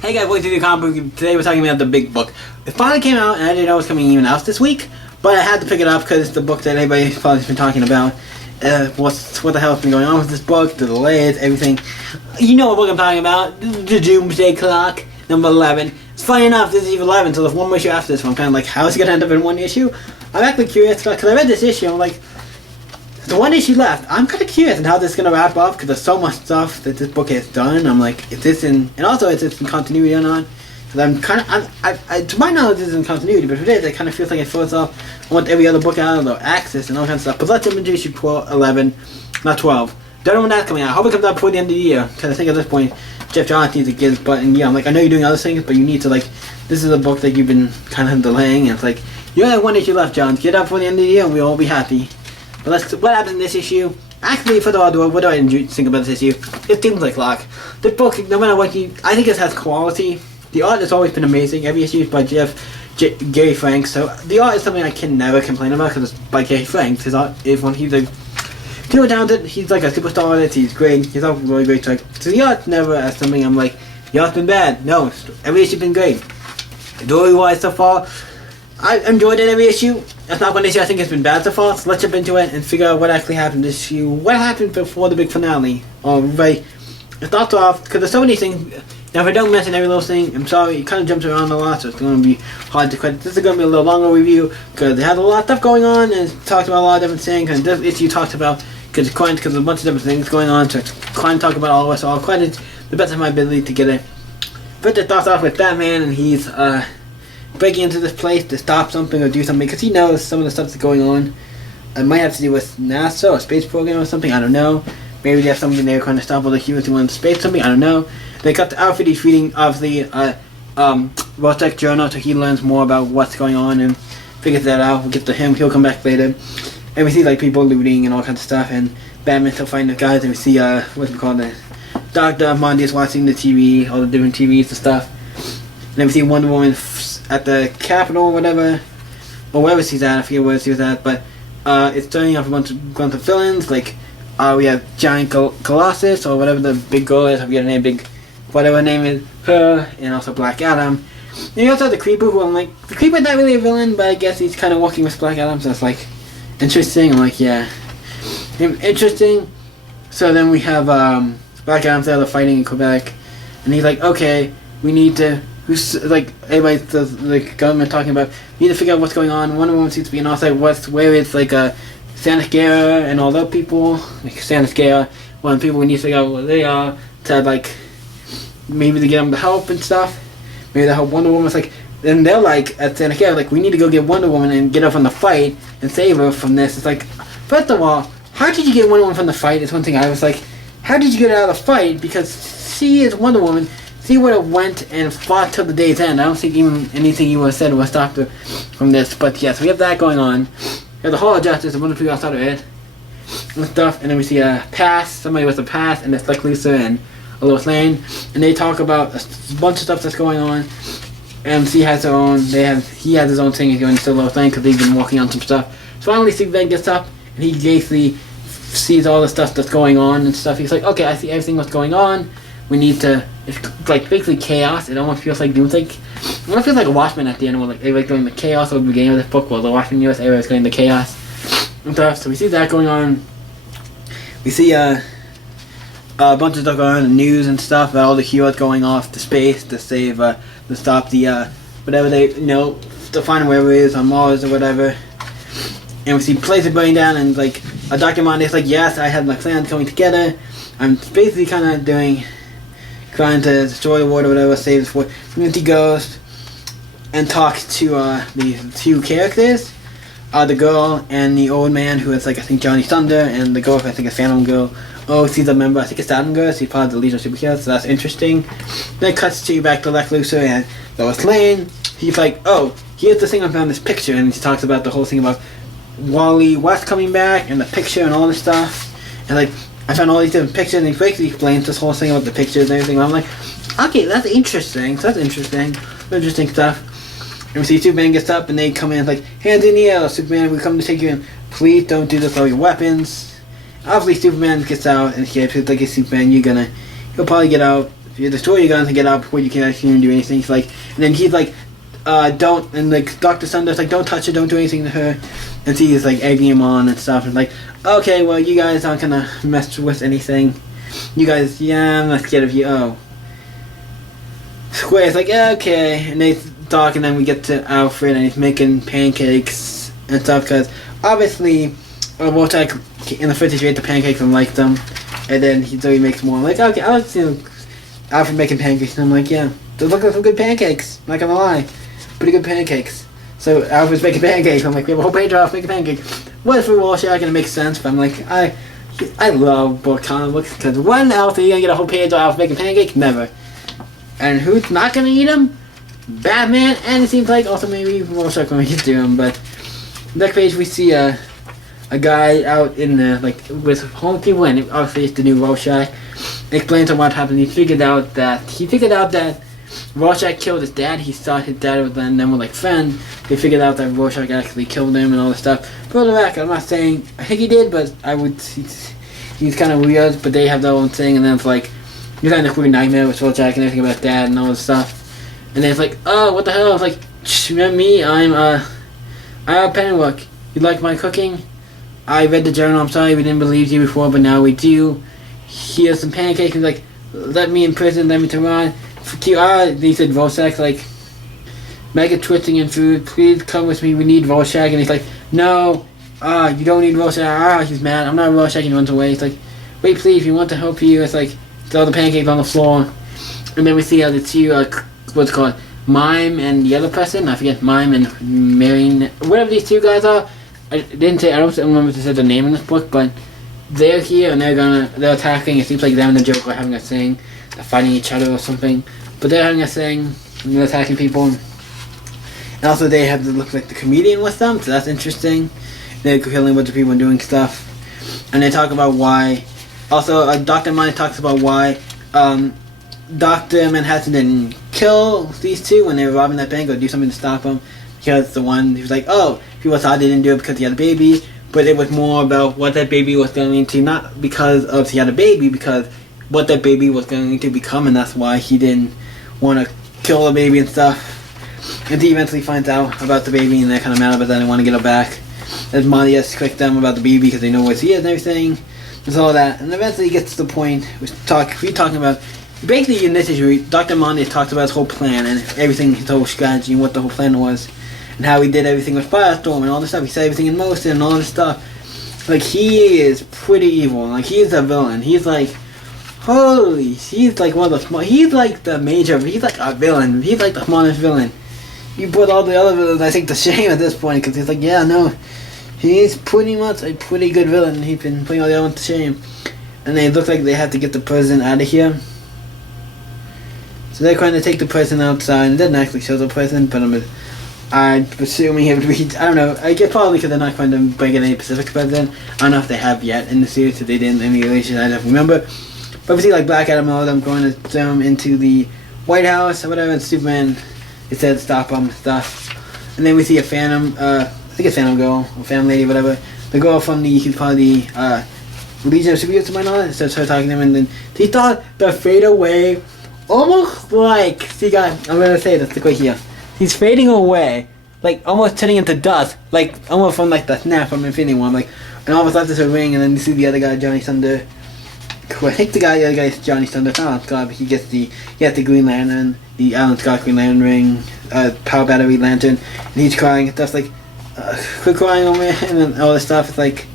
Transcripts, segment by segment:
Hey guys, welcome to the comic book. Today we're talking about the big book. It finally came out, and I didn't know it was coming even out this week, but I had to pick it up because it's the book that everybody's probably been talking about. What the hell's been going on with this book, the delays, everything. You know what book I'm talking about, the Doomsday Clock, number 11. It's funny enough, this is even 11, so there's one more issue after this one. I'm kind of like, how is it going to end up in one issue? I'm actually curious, because I read this issue, I'm like, the one issue left. I'm kind of curious on how this is going to wrap up, because there's so much stuff that this book has done. I'm like, is this in, and also is this in continuity or not? Because I'm kind of, to my knowledge, this is in continuity, but if it is, it kind of feels like it throws off, I want every other book out of the Axis and all kinds of stuff. But let's jump into issue 11, not 12. Don't know when that's coming out. I hope it comes out before the end of the year, because I think at this point, Jeff Johns needs to get his butt in gear. I'm like, I know you're doing other things, but you need to, like, this is a book that you've been kind of delaying, and it's like, you only have one issue left, Johns. Get out before the end of the year, and we'll all be happy. But what happens in this issue? Actually, for the audio, what do I think about this issue? It seems like luck. The book, no matter what I think it has quality. The art has always been amazing. Every issue is by Gary Franks, so the art is something I can never complain about because it's by Gary Franks. His art is one, he's like, too talented, he's like a superstar artist, he's great, he's all really great. So the art's never as something I'm like, the art's been bad. No, every issue's been great. Story-wise so far, I enjoyed it every issue. That's not one issue I think has been bad so far, so let's jump into it and figure out what actually happened this issue. What happened before the big finale? Right, it starts off, because there's so many things. Now if I don't mention every little thing, I'm sorry, it kind of jumps around a lot, so it's going to be hard to credit. This is going to be a little longer review, because it has a lot of stuff going on, and it talks about a lot of different things, and this issue talks about, because there's a bunch of different things going on, so it's trying to talk about all of it, so I'll credit the best of my ability to get it. But it starts off with Batman, and he's, breaking into this place to stop something or do something because he knows some of the stuff that's going on. It might have to do with NASA or space program or something, I don't know. Maybe they have something they're trying to stop all the humans who want to space something, I don't know. They got the outfit he's reading of the Rotec journal, so he learns more about what's going on and figures that out. We'll get to him, he'll come back later. And we see like people looting and all kinds of stuff, and Batman still fighting the guys, and we see what's it called, the Dr. Mondi's watching the TV, all the different TVs and stuff. And then we see Wonder Woman at the Capitol or whatever, or wherever she's at, I forget where she was at, but it's turning off a bunch of villains, like we have Giant Colossus, or whatever the big girl is, I forget her name, whatever her name is, her, and also Black Adam. And you also have the Creeper, who I'm like, the Creeper's not really a villain, but I guess he's kind of working with Black Adam, so it's like, interesting. I'm like, yeah, interesting. So then we have Black Adam's there, they're fighting in Quebec, and he's like, okay, we need to, like, everybody, the government talking about, we need to figure out what's going on. Wonder Woman seems to be an outside west, where it's like Santa Guerra and all those people, like Santa Guerra, one people we need to figure out what they are, to like, maybe to get them to help and stuff. Maybe to help Wonder Woman. It's like, and they're like, at Santa Guerra, like, we need to go get Wonder Woman and get her from the fight and save her from this. It's like, first of all, how did you get Wonder Woman from the fight? It's one thing I was like, how did you get her out of the fight? Because she is Wonder Woman. She would have went and fought till the day's end. I don't think even anything you would have said would have stopped her from this. But yes, we have that going on. We have the Hall of Justice, a bunch of people outside of it and stuff. And then we see a pass, somebody with a pass, and it's like Lisa and a Lois Lane. And they talk about a bunch of stuff that's going on. And she has her own, he has his own thing he's going to Lois Lane because they've been working on some stuff. So finally Superman gets up and he basically sees all the stuff that's going on and stuff. He's like, okay, I see everything that's going on. We need to, it's like basically chaos. It almost feels like doomsday. It almost feels like a Watchmen at the end, where like everybody's going the chaos at the beginning of this book, where the Watchmen US, everybody's going the chaos and stuff. So we see that going on. We see a bunch of stuff going on in the news and stuff about all the heroes going off to space to save, to stop the, whatever they, to find wherever it is on Mars or whatever. And we see places burning down, and like a Dr. Mondi's like, yes, I had my plans coming together. I'm basically kind of trying to destroy the world or whatever, save this world. He goes and talks to the two characters, the girl and the old man, who is like, I think, Johnny Thunder, and the girl, I think, is Phantom Girl. Oh, she's a member, I think it's Atom Girl, she's part of the Legion of Superheroes, so that's interesting. Then it cuts to back to Lex Luthor and Lois Lane. He's like, oh, here's the thing I found this picture, and he talks about the whole thing about Wally West coming back, and the picture and all this stuff. And like, I found all these different pictures, and he basically explains this whole thing about the pictures and everything. And I'm like, okay, that's interesting. So that's interesting. Interesting stuff. And we see Superman gets up, and they come in like, hands in the air, Superman, we come to take you in. Please don't do this with all your weapons. Obviously, Superman gets out, and he like, Superman, he'll probably get out. you destroy your guns and get out before you can actually even do anything. He's like, and then he's like, don't, and like Dr. Sunder's like, don't touch her, don't do anything to her. And he's like egging him on and stuff. And like, okay, well, you guys aren't gonna mess with anything. You guys, yeah, I'm not scared of you. Oh. Square's like, yeah, okay. And they talk, and then we get to Alfred, and he's making pancakes and stuff, because obviously, Wojtek in the footage ate the pancakes and liked them. And then so he makes more. I'm like, okay, I like to see Alfred making pancakes. And I'm like, yeah, those look like some good pancakes. I'm not gonna lie. Pretty good pancakes. So Alfred's making pancakes. I'm like, we have a whole page off making pancakes. What for Rorschach? And it makes sense. But I'm like, I love comic books, because when else are you gonna get a whole page off making pancakes? Never. And who's not gonna eat them? Batman, and it seems like also maybe Rorschach when we get to him. But next page we see a guy out in the like with home people, and obviously it's the new Rorschach. Explains on what happened. He figured out that Rorschach killed his dad. He thought his dad was then were like friends. They figured out that Rorschach actually killed him and all this stuff. For the record, I'm not saying I think he did, but I would. He's kind of weird, but they have their own thing, and then it's like you're having this weird nightmare with Rorschach and everything about dad and all this stuff. And then it's like, oh, what the hell? It's like, remember me? I'm Pennywork. You like my cooking? I read the journal. I'm sorry we didn't believe you before, but now we do. Here's some pancakes. He's like, let me in prison, let me to run. He said Rorschach, like, mega twisting in food. Please come with me. We need Rorschach. And he's like, no. You don't need Rorschach. He's mad. I'm not Rorschach. And he runs away. He's like, wait, please. We want to help you. It's like, throw the pancakes on the floor. And then we see how the two, what's it called, Mime and the other person. I forget, Mime and Marion. Whatever these two guys are. I don't remember if they said their name in this book, but they're here and they're attacking. It seems like them and the Joker are having a thing. They're fighting each other or something. But they're having a thing, and they're attacking people. And also they have to look like the comedian with them, so that's interesting. They're killing a bunch of people and doing stuff. And they talk about why. Also, Dr. Money talks about why Dr. Manhattan didn't kill these two when they were robbing that bank or do something to stop them. Because the one, he was like, oh, people thought they didn't do it because he had a baby. But it was more about what that baby was going to, not because of he had a baby, because what that baby was going to become, and that's why he didn't want to kill the baby and stuff. And he eventually finds out about the baby, and they're kind of mad about that and want to get her back. As Monty has to correct them about the baby because they know where he is and everything. There's all that. And eventually he gets to the point, we're talking about, basically in this issue, Dr. Monty talks about his whole plan and everything, his whole strategy and what the whole plan was. And how he did everything with Firestorm and all this stuff. He set everything in motion and all this stuff. Like, he is pretty evil. Like, he is a villain. He's like, holy, he's like one of the smart, he's like the major, he's like a villain. He's like the smartest villain. You put all the other villains, I think, to shame at this point, because he's like, yeah, no, he's pretty much a pretty good villain. He's been putting all the other ones to shame. And they look like they have to get the president out of here. So they're trying to take the president outside. It doesn't actually show the president, but I'm assuming he would read, I don't know, I guess probably because they're not going to bring in any Pacific president. I don't know if they have yet in the series, if they didn't, any relation, I don't remember. But we see like Black Adam and all of them going to zoom into the White House or whatever, and Superman, it said stop them, stuff. And then we see a Phantom, I think it's Phantom Girl, or Phantom Lady, whatever. The girl from she's part of the Legion of Superheroes to my knowledge, starts her talking to him, and then he thought the fade away, almost like, see guys, I'm going to say this, look right here. He's fading away, like almost turning into dust, like almost from like the snap from Infinity War, like, and almost left us a ring, and then you see the other guy, Johnny Thunder. I think the other guy is Johnny Thunder. Oh God, but he gets the Green Lantern, the Alan Scott Green Lantern ring, power battery lantern, and he's crying and stuff like, quit crying over him and all this stuff. It's like,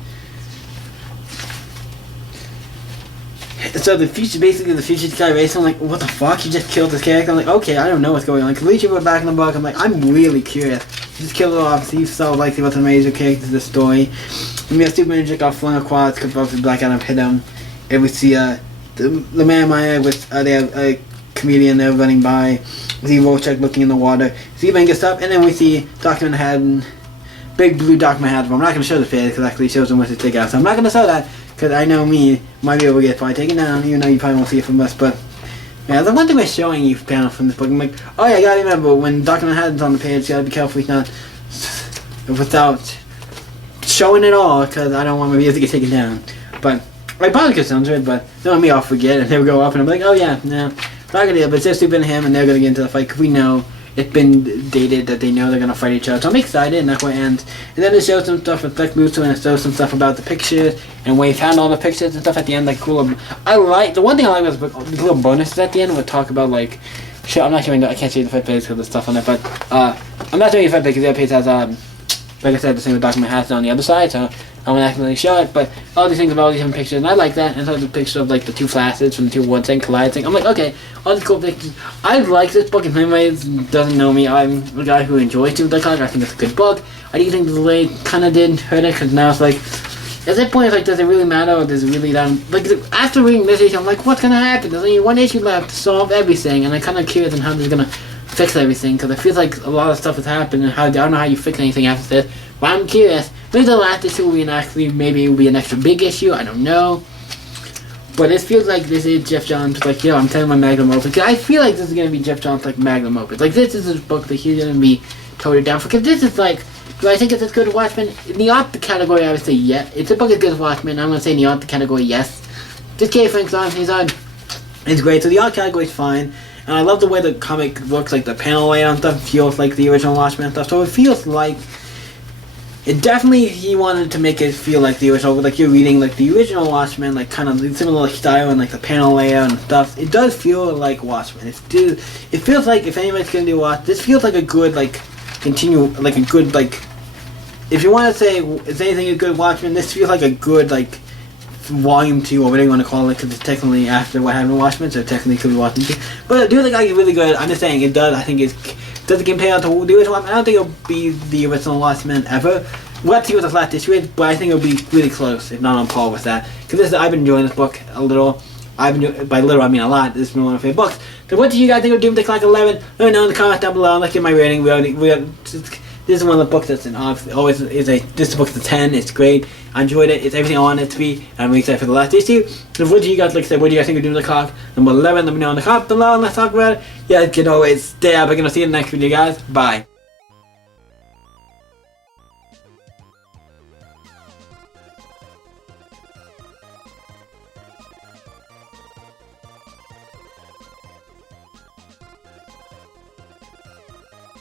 so the future, basically the future guy racing, I'm like, what the fuck? You just killed this character? I'm like, okay, I don't know what's going on. Like, Legion went back in the book. I'm like, I'm really curious. Just kill it off. See, so likely what's the major characters of the story. And we have Superman just got flung across because obviously Black Adam hit him. And we see the Man Maya with they have a comedian there running by. We see Rorschach looking in the water. Superman gets up, and then we see Dr. Manhattan, big blue Dr. Manhattan. I'm not going to show the face because it actually shows him with his stick out. So I'm not going to show that because I know me might be able to get probably taken down, even though you probably won't see it from us. But yeah, the one thing we're showing you panel from this book, I'm like, oh yeah, I gotta remember when Dr. Manhattan's on the page, you gotta be careful he's not without showing it all because I don't want my videos to get taken down. But I probably could sound it, but knowing me, I'll forget and they'll go up and I'm like, oh yeah, no. not gonna do it, but it's just Superman and him, and they're gonna get into the fight, because we know it's been dated that they know they're gonna fight each other. So I'm excited, and that's where it ends. And then it shows some stuff with Lex Luthor, and it shows some stuff about the pictures, and where he found all the pictures and stuff at the end, like cool. I like, the one thing I like was the little bonuses at the end would talk about, like, shit, I'm not showing, I can't show you the front page because of the stuff on it, but, I'm not showing you the front page because the other page has, like I said, the same document has it on the other side, so I won't accidentally show it, but all these things about all these different pictures, and I like that, and so the picture of, like, the two flashes from the two worlds thing, collide thing. I'm like, okay, all these cool pictures. I like this book, if anybody doesn't know me, I'm a guy who enjoys Doomsday Clock. I think it's a good book. I do think the delay kind of did hurt it, because now it's like, at that point, it's like, does it really matter, or does it really not? Like, after reading this issue, I'm like, what's gonna happen? There's only one issue left to solve everything, and I'm kind of curious on how they're gonna fix everything, because it feels like a lot of stuff has happened, and how I don't know how you fix anything after this. But I'm curious. Maybe the last issue will be maybe it will be an extra big issue. I don't know. But it feels like this is Jeff Johns, like, yo, I'm telling my magnum opus. Because I feel like this is gonna be Jeff Johns' like magnum opus. Like, this is his book that he's gonna be totally down for. Because this is like, do I think it's as good as Watchmen? In the art category, I would say yes. It's a book as good as Watchmen. I'm gonna say in the art category, yes. Just K. Frank's on. He's on. It's great. So the art category is fine. And I love the way the comic looks, like the panel layout and stuff feels like the original Watchmen and stuff. So it feels like, it definitely, he wanted to make it feel like the original, like you're reading like the original Watchmen, like kind of similar style and like the panel layout and stuff. It does feel like Watchmen. It feels like if anybody's gonna do Watchmen, this feels like a good like like a good like, if you want to say is anything a good Watchmen, this feels like a good like volume 2 or whatever you want to call it, because it's technically after what happened in Watchmen, so technically it could be Watchmen 2. But I do think it's really good. I'm just saying it does. I think it doesn't compare out to the original Watchmen. I don't think it'll be the original Watchmen ever. We'll have to see what the last issue is, but I think it'll be really close, if not on par with that. Because I've been enjoying this book a little. By little I mean a lot. This has been one of my favorite books. So what do you guys think of Doomsday Clock 11? Let me know in the comments down below. Let's get my rating. This is one of the books that's always is a. This is a book that's a 10. It's great. I enjoyed it. It's everything I wanted it to be. I'm really excited for the last issue. So what do you guys like? Say, what do you guys think of Doomsday Clock number 11? Let me know in the comments below and let's talk about it. Yeah, you can always stay up. I'm gonna see you in the next video, guys. Bye.